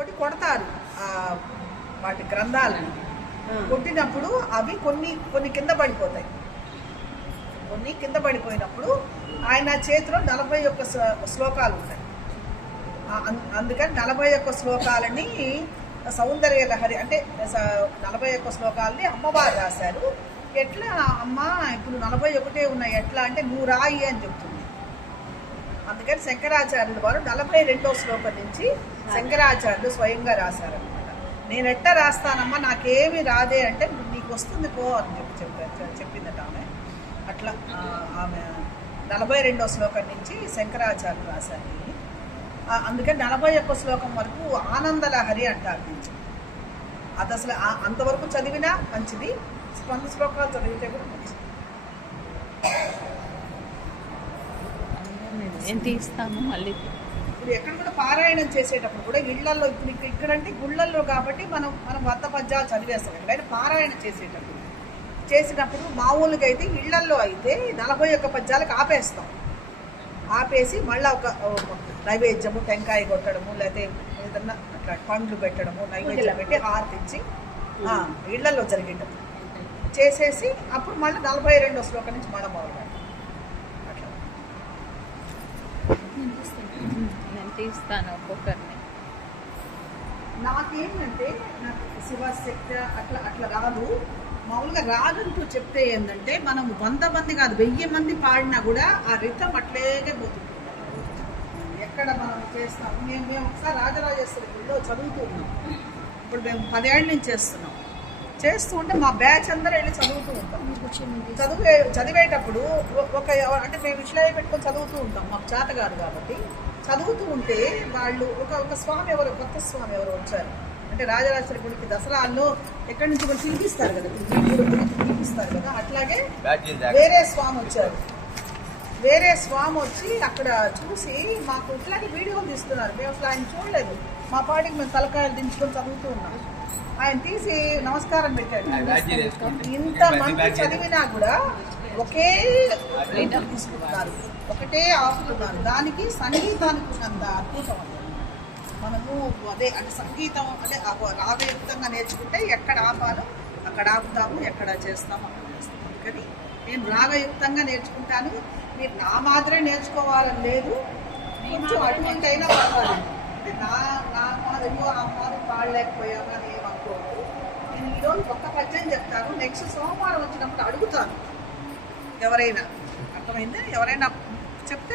తోటి కొడతారు వాటి గ్రంథాలని. కొట్టినప్పుడు అవి కొన్ని కొన్ని కింద పడిపోతాయి. కొన్ని కింద పడిపోయినప్పుడు ఆయన చేతిలో 41 శ్లోకాలు ఉంటాయి. అందుకని 41 శ్లోకాలని సౌందర్య లహరి అంటే 41 శ్లోకాలని అమ్మవారు రాశారు. ఎట్లా అమ్మ ఇప్పుడు 41 ఉన్నాయి ఎట్లా అంటే నువ్వు రాయి అని చెప్తుంది. అందుకని శంకరాచార్యులు వారు 42వ శ్లోకం నుంచి శంకరాచార్యులు స్వయంగా రాశారనమాట. నేను ఎట్లా రాస్తానమ్మా నాకేమి రాదే అంటే నీకు వస్తుంది పో అని చెప్పిందట ఆమె. అట్లా ఆమె 42వ శ్లోకం నుంచి శంకరాచార్యులు రాశారు. అందుకని 41 శ్లోకం వరకు ఆనందలహరి అంటారు నుంచి. అది అసలు అంతవరకు చదివినా మంచిది, 100 శ్లోకాలు చదివితే కూడా మంచిది. నేను తీస్తాను మళ్ళీ. ఇప్పుడు ఎక్కడ కూడా పారాయణం చేసేటప్పుడు కూడా ఇళ్లలో ఇప్పుడు ఇక్కడంటే గుళ్ళల్లో కాబట్టి మనం 100 పద్యాలు చదివేస్తాం. కానీ పారాయణ చేసినప్పుడు మామూలుగా అయితే ఇళ్లల్లో అయితే 41 పద్యాలకు ఆపేస్తాం. ఆపేసి మళ్ళీ ఒక నైవేద్యము టెంకాయ కొట్టడము లేకపోతే ఏదన్నా అట్లా పండ్లు పెట్టడము నైవేద్యం పెట్టి హారతిచ్చి ఇళ్లలో జరిగేటప్పుడు చేసేసి అప్పుడు మళ్ళీ 42వ శ్లోకం నుంచి మళ్ళీ మొదలు అట్లా నేను తీస్తాను ఒక్కొక్కరిని. నాకేంటంటే నాకు శివశక్తి అట్లా రాదు. మామూలుగా రాగంటూ చెప్తే ఏంటంటే మనం 100 మంది కాదు 1000 మంది పాడినా కూడా ఆ రితం అట్లేగే పోతుంది. ఎక్కడ మనం చేస్తాం. మేము ఒకసారి రాజరాజేశ్వరి గుడిలో చదువుతూ ఉన్నాం. ఇప్పుడు మేము 10 ఏళ్ళ నుంచి చేస్తూ ఉంటే మా బ్యాచ్ అందరూ వెళ్ళి చదువుతూ ఉంటాం. చదివేటప్పుడు అంటే మేము విషయాలు పెట్టుకొని చదువుతూ ఉంటాం. మాకు చేత కాదు కాబట్టి చదువుతూ ఉంటే వాళ్ళు ఒక స్వామి ఎవరో కొత్త స్వామి ఎవరో వచ్చారు. అంటే రాజరాజేశ్వరి గుడికి దసరాల్లో ఎక్కడి నుంచి కూడా పిలిపిస్తారు కదా, పిలిపిస్తారు కదా. అట్లాగే వేరే స్వామి వచ్చి అక్కడ చూసి మాకు ఇట్లాగే వీడియోలు తీస్తున్నారు. మేము అసలు ఆయన చూడలేదు. మా పాటికి మేము తలకాయలు దించుకొని చదువుతూ ఉన్నాం. ఆయన తీసి నమస్కారం పెట్టాడు. ఇంతమంది చదివినా కూడా ఒకే తీసుకుంటున్నారు, ఒకటే ఆపుతున్నారు. దానికి సంగీతానికి ఉన్నంత అద్భుతం. మనము అదే అంటే సంగీతం అంటే రాగయుక్తంగా నేర్చుకుంటే ఎక్కడ ఆపాలో అక్కడ ఆపుతాము, ఎక్కడ చేస్తాము అక్కడ చేస్తాము. అందుకని నేను రాగయుక్తంగా నేర్చుకుంటాను. మీరు నా మాత్రమే నేర్చుకోవాలని లేదు, కొంచెం అటువంటి అయినా పర్వాలేదు. అంటే నా మాదిరిలో ఆ మాదిరి పాడలేకపోయామా అని ఏమనుకోవద్దు. నేను ఈరోజు ఒక్క పద్యం చెప్తాను. నెక్స్ట్ సోమవారం వచ్చినప్పుడు అడుగుతాను ఎవరైనా. అర్థమైందా? ఎవరైనా చెప్తే